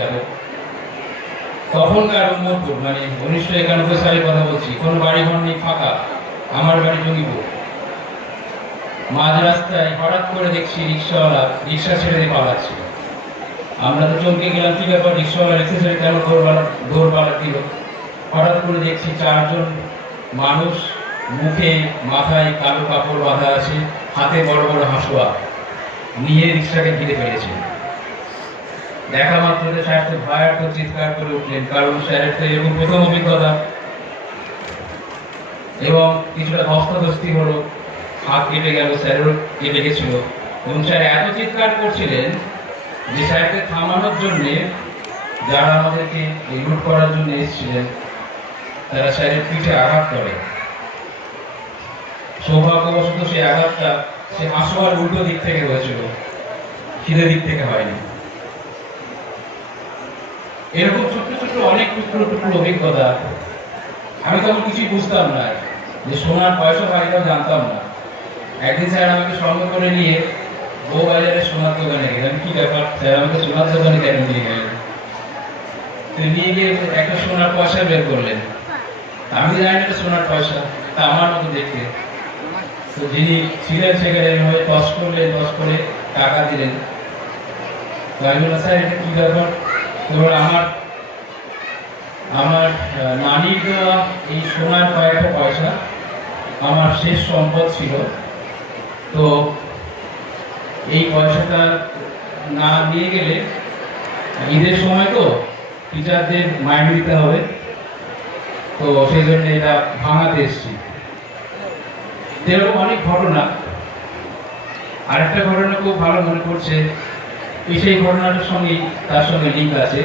যাব। তখনকার উন্মত্তর মানে উনিশশো একানব্বই সালের কথা বলছি, কোনো বাড়ি ঘর নেই, ফাঁকা, আমার বাড়ি জঙ্গিপুর। মাঝ রাস্তায় হঠাৎ করে দেখছি রিক্সাওয়ালা রিক্সা ছেড়ে দিয়ে পালাচ্ছে। আমরা তো চমকে গেলাম, কি ব্যাপার? রিক্সাওয়ালা রিক্সা ছেড়ে কেন দৌড় পালা পালা দিল? হঠাৎ করে দেখছি চারজন মানুষ মুখে মাথায় কালো কাপড় বাঁধা আছে, হাতে বড় বড় হাঁসুয়া। নিয়ে রিক্সাকে ঘিরে ফেলেছে। দেখা মাত্র সাহেব তো ভয়ার্থ চিৎকার করে উঠলেন, কারণ স্যারের তো এরকম প্রথম অভিজ্ঞতা। এবং কিছুটা ধস্তাধস্তি হলো, হাত কেটে গেল স্যারেরও কেটে গেছিল এবং স্যার এত চিৎকার করছিলেন যে স্যারকে থামানোর জন্যে যারা আমাদেরকে লুট করার জন্য এসেছিলেন, তারা স্যারের পিঠে আঘাত করে। সৌভাগ্যবশত সেই আঘাতটা সে হাসোয়ার উল্টো দিক থেকে হয়েছিল, খিদে দিক থেকে হয়নি। এরকম ছোট্ট ছোট্ট অনেক টুকরো টুকরো অভিজ্ঞতা, আমি তখন কিছুই বুঝতাম না। যে সোনার পয়সা বাড়িটাও জানতাম না। একদিন স্যার আমাকে সঙ্গে করে নিয়ে বউ বাজারে সোনার দোকানে গেলাম কি ব্যাপার? স্যার আমাকে সোনার দোকানে কেন নিয়ে গেলেন? নিয়ে গিয়ে একটা সোনার পয়সা বের করলেন। আমি জানি না সোনার পয়সা, তা আমার মতো দেখতে। তো যিনি ছিলেন সেখানে এভাবে টস করলেন, টস করে টাকা দিলেন। তো আমি স্যার, এটা কি ব্যাপার? তো আমার আমার নানির দেওয়া এই সোনার কয়েকটা পয়সা আমার শেষ সম্পদ ছিল। তো এই পয়সাটা না নিয়ে গেলে, ঈদের সময় তো টিচারদের মাইনে দিতে হবে। তো সেই জন্য এটা ভাঙাতে এসছি। এরকম অনেক ঘটনা। আরেকটা ঘটনা খুব ভালো মনে পড়ছে। এই সেই ঘটনাটার সঙ্গে তার সঙ্গে লিঙ্ক আছে।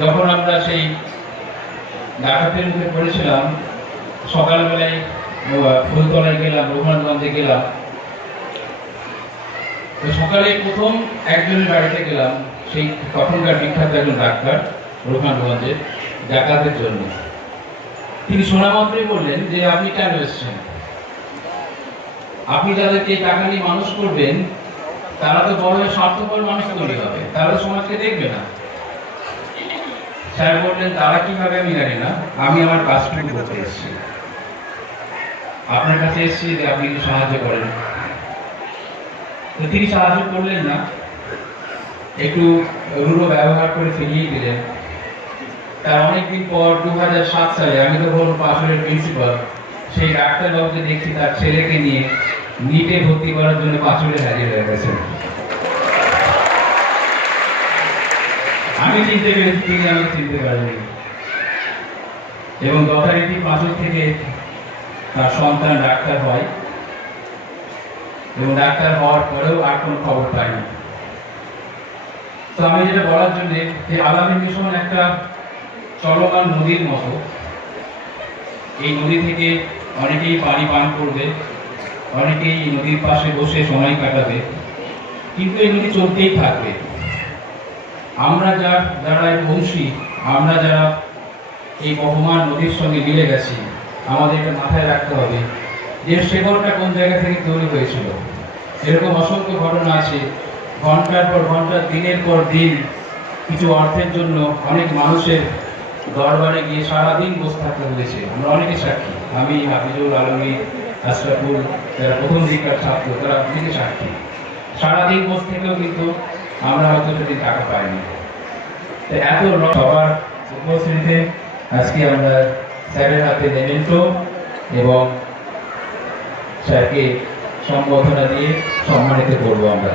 যখন আমরা সেই ডাকাতের মুখে পড়েছিলাম, সকালবেলায় ফুলতলায় গেলাম, রঘুনাথগঞ্জে গেলাম। তো সকালে প্রথম একজনের বাড়িতে গেলাম, সেই তখনকার বিখ্যাত একজন ডাক্তার, রঘুনাথগঞ্জে, ডাকাতের জন্য। তিনি শোনা মাত্রই বললেন যে, আপনি কেন এসছেন? আপনি যাদেরকে টাকা নিয়ে মানুষ করবেন তারা তো বড় স্বার্থপর মানুষ তৈরি হবে তারা সমাজকে দেখবে না। স্যার বললেন, তারা কীভাবে আমি জানি না? আমি আমার কাজটুকু করতে এসেছি। আপনার কাছে এসেছি যে আপনি একটু সাহায্য করেন। তিনি সাহায্য করলেন না। একটু রুড়ো ব্যবহার করে ফিরিয়ে দিলেন। তার অনেকদিন পর দু হাজার সাত সালে, আমি তখন পাশের প্রিন্সিপাল সেই ডাক্তারবাবুকে দেখছি, তার ছেলেকে নিয়ে নিটে ভর্তি করার জন্য পাঁচুরে হয়ে গেছেন আমি চিনতে পেরেছি, তিনি আমাকে চিনতে পারেনি। এবং যথারীতি পাঁচুর থেকে তার সন্তান ডাক্তার হয়। এবং ডাক্তার হওয়ার পরেও আর কোনো খবর পাইনি। তো আমি যেটা বলার জন্য যে আলামী মিশন একটা চলমান নদীর মতো, এই নদী থেকে অনেকেই পানি পান করবে। অনেকেই নদীর পাশে বসে সময় কাটাবে, কিন্তু এই নদী চলতেই থাকবে। আমরা যা যারা বংশী আমরা যারা এই বহমান নদীর সঙ্গে মিলে গেছি আমাদের এটা মাথায় রাখতে হবে যে শেকড়টা কোন জায়গা থেকে তৈরি হয়েছিল। এরকম অসংখ্য ঘটনা আছে। ঘণ্টার পর ঘণ্টা, দিনের পর দিন, কিছু অর্থের জন্য অনেক মানুষের দরবারে গিয়ে সারাদিন বসে থাকতে হয়েছে। আমরা অনেকে সাক্ষী। আমি হাফিজুল আলমী আশরাফুল যারা প্রথম দিককার ছাত্র, তারা অনেকে সাক্ষী। সারাদিন বসে থেকেও কিন্তু আমরা হয়তো সেদিন টাকা পাইনি। তো এত সবার উপস্থিতিতে আজকে আমরা স্যারের হাতে মেমেন্টো এবং স্যারকে সম্বোধনা দিয়ে সম্মানিত করব আমরা।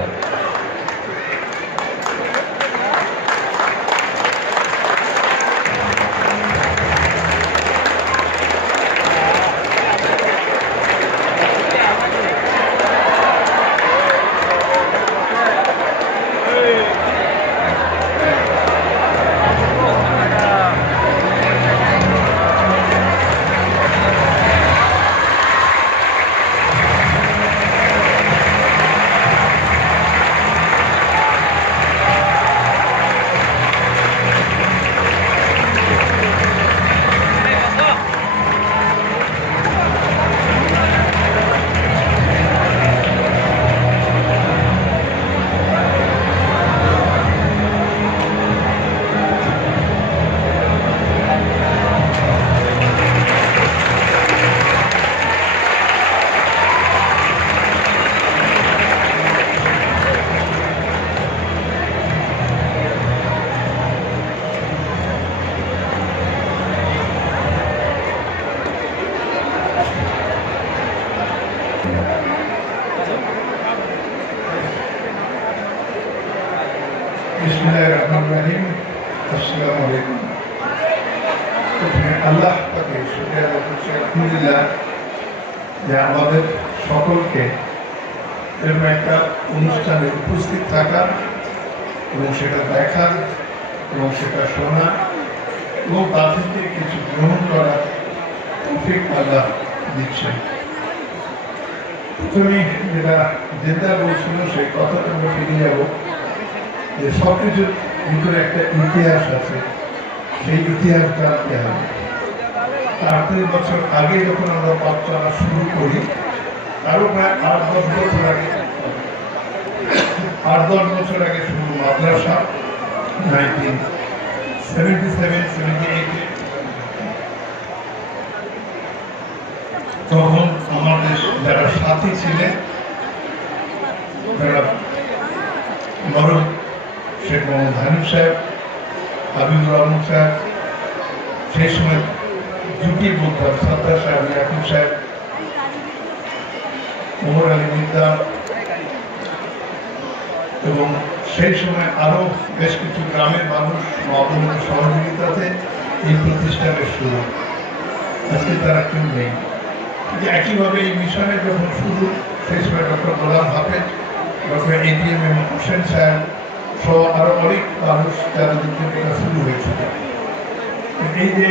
আমাদের সকলকে এরকম একটা অনুষ্ঠানে উপস্থিত থাকা এবং সেটা দেখার এবং সেটা শোনা এবং তা থেকে কিছু গ্রহণ করার তৌফিক আল্লাহ দিচ্ছেন। প্রথমে যেটা জেন্দা বলছিল সেই কথাটা আমরা ফিরে যাব যে সব কিছুর ভিতরে একটা ইতিহাস আছে, সেই ইতিহাস জানতে হবে। আটত্রিশ বছর আগে যখন আমরা পথ চলা শুরু করি, আরও প্রায় আট দশ বছর আগে আট দশ বছর আগে শুরু মাদ্রাসা নাইনটিন সেভেন্টি সেভেন সেভেন্টি এইটে তখন আমাদের যারা সাথী ছিলেন যারা মরম শেখ মোহাম্মদ হানিফ সাহেব, হাবিবুর রহমান সাহেব, সেই সময় জুটি বলতাম সর্দার সাহেব, ইয়াকুব সাহেব, ওমর আলী মিদ্দা এবং সেই সময় আরও বেশ কিছু গ্রামের মানুষ মহাপ্রভুর সহযোগিতাতে এই প্রতিষ্ঠানের শুরু আজকে তারা কেউ নেই। একইভাবে এই মিশনের যখন শুরু, সেই সময় ডক্টর গোলাম হাফেজ, ডক্টর এটিএম এম হোসেন সাহেব সহ আরও অনেক মানুষ যাদের থেকে শুরু হয়েছিল। এই যে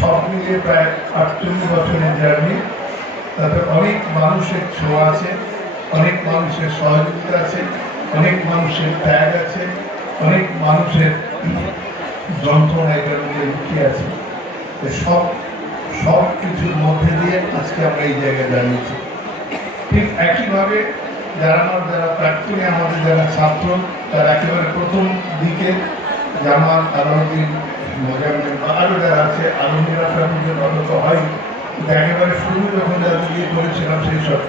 সব মিলিয়ে প্রায় আটচল্লিশ বছরের জার্নি তাতে অনেক মানুষের ছোঁয়া আছে, অনেক মানুষের সহযোগিতা আছে, অনেক মানুষের ত্যাগ আছে, অনেক মানুষের যন্ত্রণা এটার মধ্যে লুকিয়ে আছে। সব সব কিছুর মধ্যে দিয়ে আজকে আমরা এই জায়গায় দাঁড়িয়েছি। ঠিক একইভাবে যারা আমার যারা প্রাক্তনে আমাদের যারা ছাত্র, তারা একেবারে প্রথম দিকে জামাল আলমদিন যারা আছে হয় শুরু যারা করেছিলাম সেই সব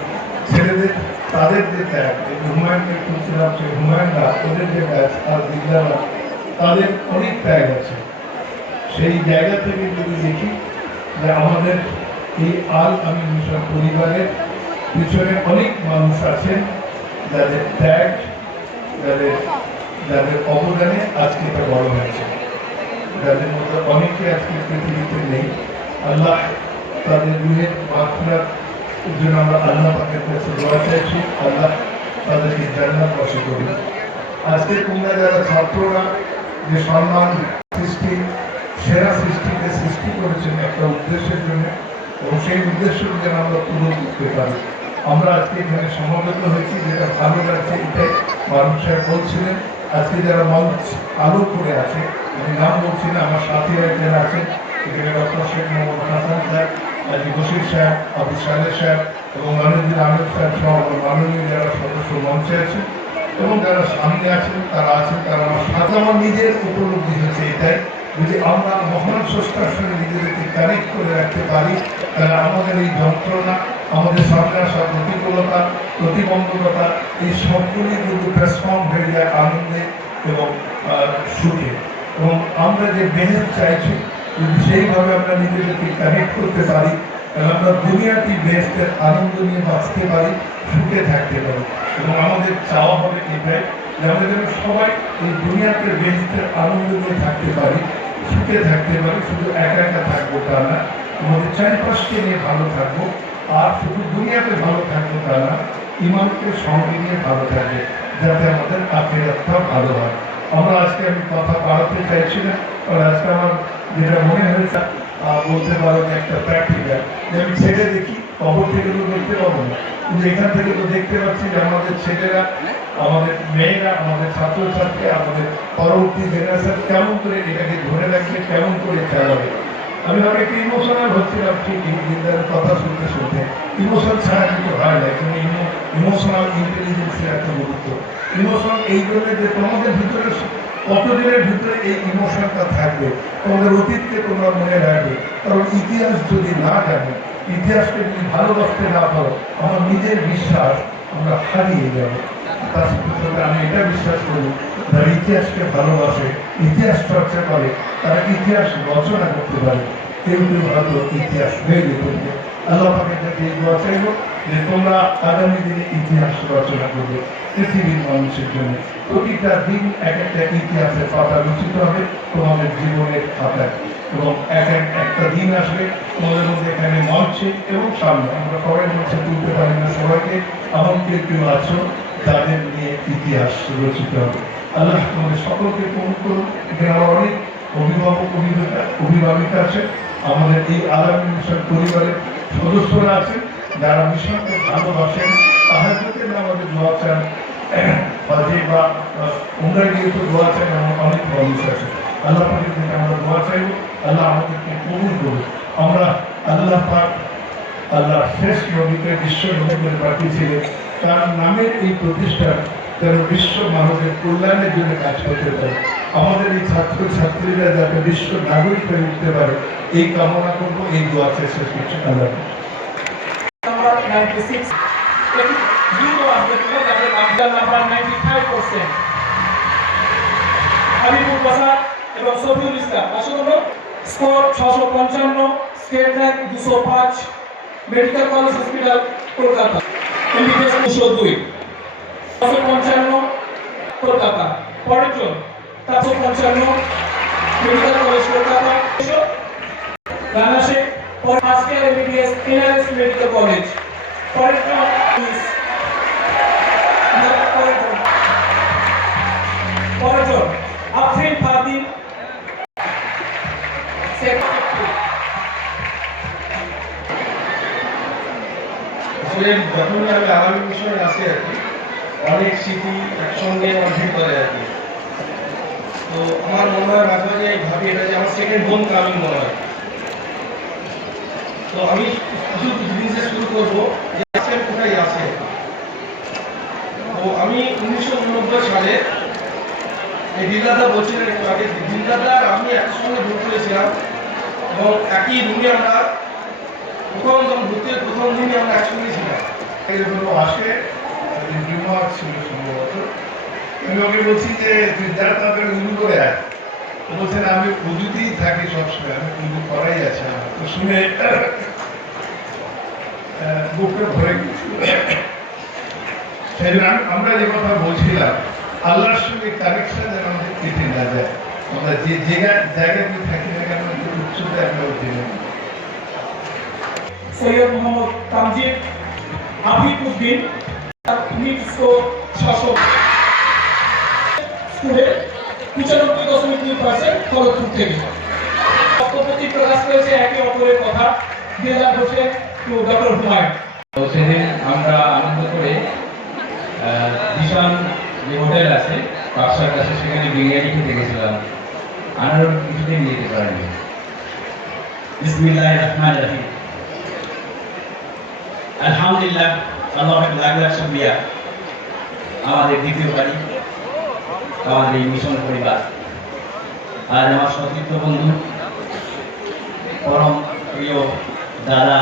ছেলেদের, তাদের যে ত্যাগ হুমায়ুনকে হুমায়ুনরা, ওদের যে তাদের অনেক আছে। সেই জায়গা থেকে যদি দেখি, যে আমাদের এই আল আমি মিশন পরিবারের পিছনে অনেক মানুষ আছেন, যাদের ত্যাগ, যাদের যাদের অবদানে আজকে এটা বড় হয়েছে। যাদের মধ্যে অনেকে আজকে পৃথিবীতে নেই। আল্লাহ তাদের রুহের জন্য আমরা আল্লাহ কাছে দোয়া চাইছি। আল্লাহ তাদেরকে বসে করি আজকে তোমরা যারা ছাত্ররা, যে সম্মান সৃষ্টি, সেরা সৃষ্টিকে সৃষ্টি করেছেন একটা উদ্দেশ্যের জন্য, এবং সেই উদ্দেশ্য যেন আমরা করতে পারি। আমরা আজকে এখানে সমবেত হয়েছি, যেটা ভালো লাগছে, এটাই। মানুষ বলছিলেন, আজকে যারা মানুষ আলো করে আছে আমি নাম বলছি না, আমার সাথীরা যারা আছেন। এখানে ডক্টর শেখ মোহাম্মদ হাসান সাহেব আজি বশির সাহেব আবু সালেহ সাহেব এবং মাননীয় আহমেদ সাহেব সহ মাননীয় যারা সদস্য মঞ্চে আছে এবং যারা সামনে আছেন, তারা আছেন, তারা আমার সাথে। আমার নিজের উপলব্ধি হয়েছে এটাই। যদি আমরা মহান স্রষ্টার সঙ্গে নিজেদেরকে কানেক্ট করে রাখতে পারি, তাহলে আমাদের এই যন্ত্রণা, আমাদের সামনে আসা প্রতিকূলতা প্রতিবন্ধকতা, এই সবগুলি কিন্তু ট্রান্সফর্ম হয়ে যায় আনন্দে এবং সুখে। এবং আমরা যে বেহেদ চাইছি যদি সেইভাবে আমরা নিজেদেরকে কানেক্ট করতে পারি তাহলে আমরা দুনিয়াটি বেহেস্টের আনন্দ নিয়ে বাঁচতে পারি, সুখে থাকতে পারি। এবং আমাদের চাওয়া হবে এটাই যে আমরা যেন সবাই এই দুনিয়াতে বেহেস্টের আনন্দ নিয়ে থাকতে পারি, সুখে থাকতে পারি, শুধু একা একা থাকব তা না, আমাদের চারিপাশকে নিয়ে ভালো থাকব, আর শুধু দুনিয়াতে ভালো থাকব তা না, ইমানকে সঙ্গে নিয়ে ভালো থাকবে, যাতে আমাদের আখেরাতটা ভালো হয়। আমরা আজকে আমি কথা বাড়াতে চাইছি না কারণ আজকে আমার যেটা মনে হয়েছে বলতে পারেন একটা প্র্যাকটিক্যাল যে আমি ছেড়ে দেখি কবর থেকে তো দেখতে পাবো না। কিন্তু এখান থেকে তো দেখতে পাচ্ছি যে আমাদের ছেলেরা, আমাদের মেয়েরা, আমাদের ছাত্রছাত্রী আমাদের পরবর্তী জেনারেশন কেমন করে এটাকে ধরে রাখবে, কেমন করে চালাবে? আমি অনেক ইমোশনাল হচ্ছিলাম, ঠিক দিনদারের কথা শুনতে শুনতে। ইমোশন ছাড়া কিছু হয় না এখানে ইমোশনাল ইন্টেলিজেন্সের একটা গুরুত্ব। ইমোশন এই জন্য যে তোমাদের ভিতরে কতদিনের ভিতরে এই ইমোশনটা থাকবে, তোমাদের অতীতকে তোমরা মনে রাখবে। কারণ ইতিহাস যদি না জানো, ইতিহাসকে যদি ভালোবাসতে না পারো, আমার নিজের বিশ্বাস আমরা হারিয়ে যাব। তার সাথে আমি এটা বিশ্বাস করি যারা ইতিহাসকে ভালোবাসে, ইতিহাস চর্চা করে, তারা ইতিহাস রচনা করতে পারে। কেউ হয়তো ইতিহাস হয়ে গেছে আল্লাহকে চাইব যে তোমরা আগামী দিনে ইতিহাস রচনা করবে পৃথিবীর মানুষের জন্য। প্রতিটা দিন এক একটা ইতিহাসের পাতা রচিত হবে, তোমাদের জীবনের খাতায় এবং এক এক একটা দিন আসবে, তোমাদের মধ্যে এখানে মঞ্চে এবং সামনে আমরা সবাই মঞ্চে তুলতে পারি না। সবাইকে এমন কেউ আছো, তাদের নিয়ে ইতিহাস রচিত হবে। আল্লাহ তোমাদের সকলকে কবুল করুন এখানে আমার অনেক অভিভাবক অভিভাবক, অভিভাবিকা আছে। আমাদের এই আলামী মিশন পরিবারের সদস্যরা আছেন। যারা মিশনকে ভালোবাসেন তাহাজতের নামাজে দোয়া চান বা উমরা গিয়ে তো দোয়া চান অনেক মানুষ আছে। আল্লাহ আমরা দোয়া চাইব। আল্লাহ আমাদেরকে কবুল করুন আমরা আল্লাহ পাক আল্লাহ শেষ নবীকে বিশ্ব নবী করে পাঠিয়েছিলেন তার নামের এই প্রতিষ্ঠান যেন বিশ্ব মানবের কল্যাণের জন্য কাজ করতে পারে আমাদের এই ছাত্র ছাত্রীরা যাতে বিশ্ব নাগরিক হয়ে উঠতে পারে এই কামনা করব এই দোয়া শেষ করছি আল্লাহ number 96. If you know of the club that is under number 95%. Habibul বাসার এবং সফিউল ইসলাম অসংখ্য স্কোর ছশো পঞ্চান্ন স্টেট র্যাঙ্ক দুশো পাঁচ, medical college hospital Kolkata. MBBS দুশো দুই। ছশো পঞ্চান্ন, কলকাতা। পরের জন চারশো পঞ্চান্ন, medical college Kolkata. Rana Sheikh MBBS NRS medical college পরের জন অনেক স্মৃতি একসঙ্গে আমার ভিতরে আর কি তো আমার মনে হয় মাঝে মাঝে ভাবি এটা যে আমার সেকেন্ড হোম কামিং মনে হয়। তো আমি কিছু জিনিসে শুরু করব, যে আজকে কোথায় আছে। তো আমি উনিশশো উননব্বই সালে এই দিলদাদা বলছিলেন একটু আগে আমি একসঙ্গে ভর্তি এবং একই রুমে আমরা প্রথম যখন ভর্তি প্রথম দিনই আমরা একসঙ্গে ছিলাম। এগুলো আসে জুমা ছিল সম্ভবত? আমি ওকে বলছি যে, তুই যা তাদের উজু করে আয়। ও বলছেন আমি উজুতেই থাকি সবসময়, আমি উজু করাই আছে আমার। তো শুনে বুকটা ভরে গেছিল সেই আমরা যে কথা বলছিলাম, আল্লাহর সঙ্গে কানেকশন যেন আমাদের কেটে না যায়। আমরা যে জায়গা, জায়গায় থাকি না কেন, একটু উচ্চতায় আমরা উঠে সৈয়দ মোহাম্মদ তামজিদ আফিক উদ্দিন খড়গপুর আমরা আনন্দ করে যে হোটেল আছে বাক্সার কাছে সেখানে বিরিয়ানি খেতে গেছিলাম। আনারও কিছুতেই নিয়ে যেতে পারেনি। বিসমিল্লাহ রহমান রহিম। আলহামদুলিল্লাহ আল্লাহ লাখ লাখ শুক্রিয়া। আমাদের দ্বিতীয় বাড়ি, আমাদের মিশন পরিবার। আর আমার সতীর্থ বন্ধু, পরম প্রিয় দাদা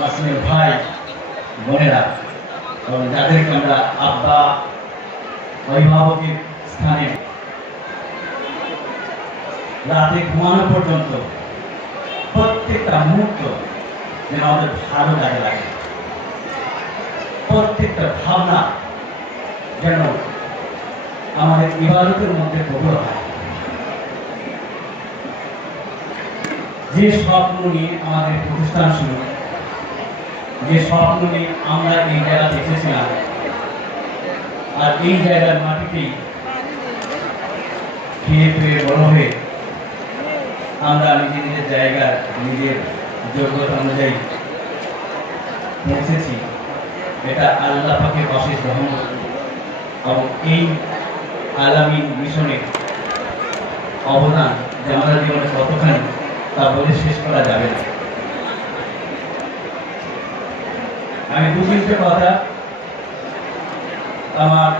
মাসুমের ভাই, বোনেরা, এবং যাদেরকে আমরা আব্বা, অভিভাবকের স্থানে রাতে ঘুমানো পর্যন্ত প্রত্যেকটা মুহূর্ত যেন আমাদের ভালো লাগে লাগে। প্রত্যেকটা ভাবনা যেন আমাদের ইবাদতের মধ্যে প্রবল হয়। যে স্বপ্ন নিয়ে আমাদের প্রতিষ্ঠান শুরু যে স্বপ্ন নিয়ে আমরা এই জায়গাতে এসেছিলাম আর এই জায়গার মাটিতেই খেয়ে পেয়ে বড় হয়ে আমরা নিজের নিজের জায়গার নিজের যোগ্যতা অনুযায়ী পৌঁছেছি। এটা আল্লাহ পাকের অশেষ রহমত। এবং এই আলামী মিশনের অবদান যে আমাদের জীবনে কতখানি তা বলে শেষ করা যাবে না। আমি দু তিনটে কথা আমার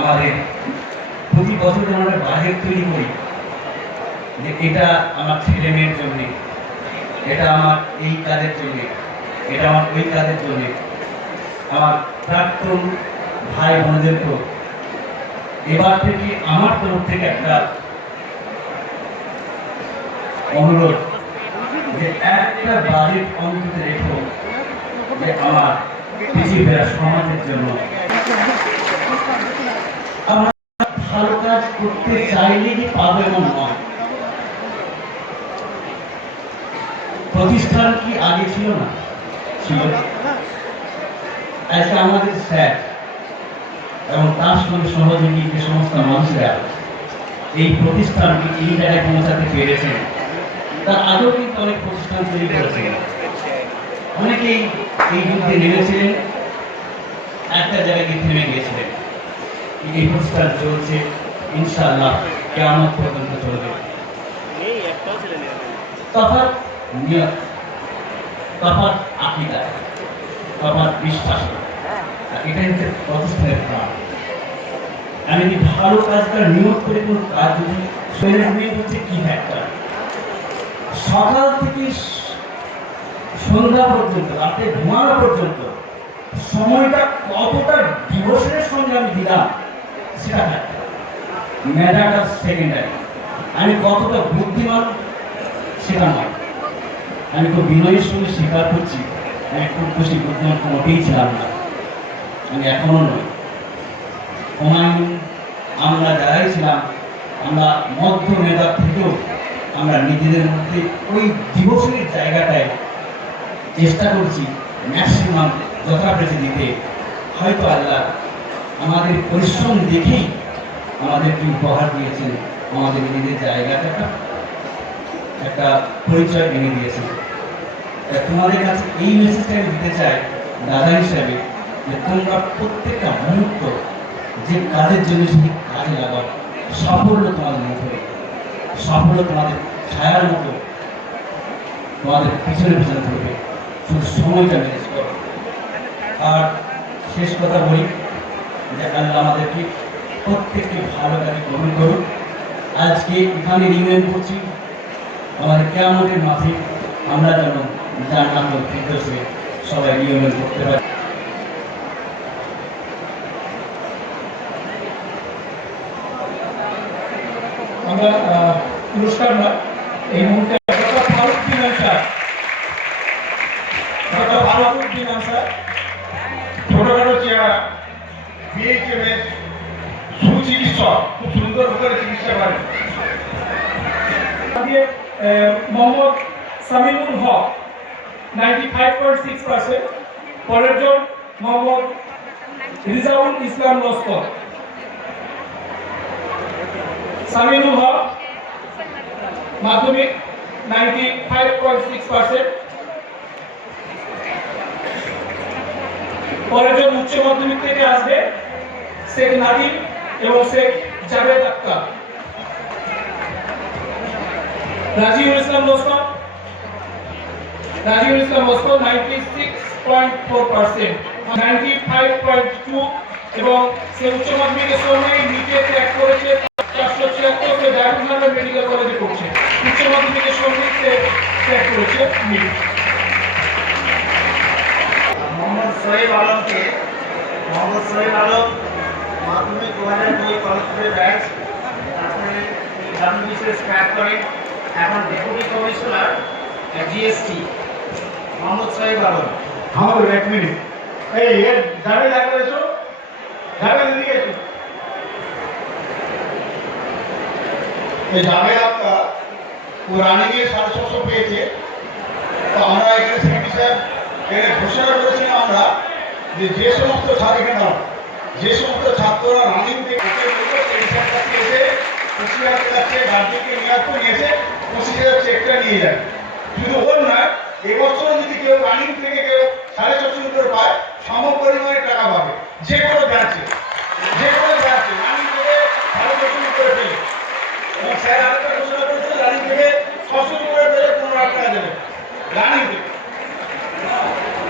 আমাদের প্রতি বছর যখন আমরা বাজেট তৈরি করি যে এটা আমার ছেলে মেয়ের জন্য, এটা আমার এই কাজের জন্য, এটা আমার ওই কাজের জন্য, আমার প্রাক্তন ভাই বোনদেরকেও এবার থেকে আমার তরফ থেকে একটা অনুরোধ যে একটা বাজেট অন্তত রেখো যে আমার পৃথিবীর সমাজের জন্য ভালো কাজ করতে চাইলে কি পাবো এমন নয়। প্রতিষ্ঠান কি আগে ছিল না? ছিল। আজকে আমাদের স্যার। এবং তার সঙ্গে সহযোগী যে সমস্ত মানুষেরা এই প্রতিষ্ঠানকে এই জায়গায় পৌঁছাতে পেরেছেন। তার আগেও কিন্তু অনেক প্রতিষ্ঠান তৈরি করেছেন। অনেকেই এই যুদ্ধে নেমেছিলেন, একটা জায়গায় গিয়ে থেমে গিয়েছিলেন। এই প্রতিষ্ঠান চলছে, ইনশাআল্লাহ কেমন পর্যন্ত চলবে। তফাৎ নিয়ত, তফাৎ আকিদা, তফাৎ বিশ্বাস। এটাই হচ্ছে প্রতিষ্ঠানের প্রাণ। আমি ভালো কাজ নিয়ত করে কাজ যদি হচ্ছে কি ফ্যাক্টর সকাল থেকে সন্ধ্যা পর্যন্ত, রাতে ঘুমানো পর্যন্ত, সময়টা কতটা ডিভোশনের সঙ্গে আমি দিলাম, সেটা ফ্যাক্টর ম্যাটারটা সেকেন্ডারি আমি কতটা বুদ্ধিমান, সেটা নয়। আমি খুব বিনয়ের সঙ্গে স্বীকার করছি, আমি খুব খুশি, বুদ্ধিমান মোটেই ছিলাম না। আমি এখনও নই। হুমায়ুন, আমরা যারাই ছিলাম, আমরা মধ্য মেধার থেকেও আমরা নিজেদের মধ্যে ওই ডিভোশনের জায়গাটায় চেষ্টা করছি ম্যাক্সিমাম যথাপেক্ষে দিতে। হয়তো আল্লাহ আমাদের পরিশ্রম দেখেই আমাদেরকে উপহার দিয়েছেন, আমাদের নিজেদের জায়গাটা একটা একটা পরিচয় এনে দিয়েছেন। তোমাদের কাছে এই মেসেজটা আমি দিতে চাই, দাদা হিসাবে। তোমরা প্রত্যেকটা মুহূর্ত যে কাজের জন্য সেই কাজে লাগাও, সাফল্য তোমাদের মুখে সাফল্য তোমাদের ছায়ার মতো তোমাদের পিছনে পিছনে থাকবে শুধু সময়টা ম্যানেজ করো। আর শেষ কথা বলি, যে আল্লাহ আমাদেরকে প্রত্যেককে ভালো কাজে গ্রহণ করুন আজকে এখানে ইউনিয়ন করছি, আমাদের কেমনের মাঝে আমরা যেন জান্নাত ফিরদৌসে সবাই ইউনিয়ন করতে পারি আমরা আহ, পুরস্কার নয়। এই মুহূর্তে ডক্টর ফারুকদ্দিন আনসার ডক্টর ফারুকদ্দিন আনসার ছোটখাটো চেহারা বিএইচএমএস সুচিকিৎসক, খুব সুন্দর করে চিকিৎসা করেন। Mohammad Samimul Haque ninety five point six percent পরের জন মোহাম্মদ রিজাউল ইসলাম লস্কর। সামিনুল হক মাধ্যমিক নাইনটি ফাইভ পরের জন উচ্চ মাধ্যমিক থেকে আসবে, শেখ নাদিম এবং Sheikh Javed Akhtar. Raziul Islam Laskar Raziul Islam Laskar ninety six point four percent ninety five point two এবং সে উচ্চ মাধ্যমিকের সময় নিচে ত্যাগ করেছে ঘোষণা করেছিলাম আমরা যে যে সমস্ত ছাত্র যে সমস্ত ছাত্ররা রানিং এসে পঁচিশ হাজার যাচ্ছে রাজ্যকে মেয়াদ নিয়েছে হাজার চেকটা নিয়ে যায়। শুধু ওর নয় এবছর যদি কেউ রানিং থেকে কেউ সাড়ে ছশো করে পায় সম টাকা পাবে। যে কোনো ব্রাঞ্চে যে কোনো ব্রাঞ্চে রানিং থেকে সাড়ে ছশো করে পেলে। এবং স্যার আরেকটা ঘোষণা রানিং থেকে ছশো করে পেলে পনেরো হাজার টাকা দেবে। রানিং থেকে। Amen.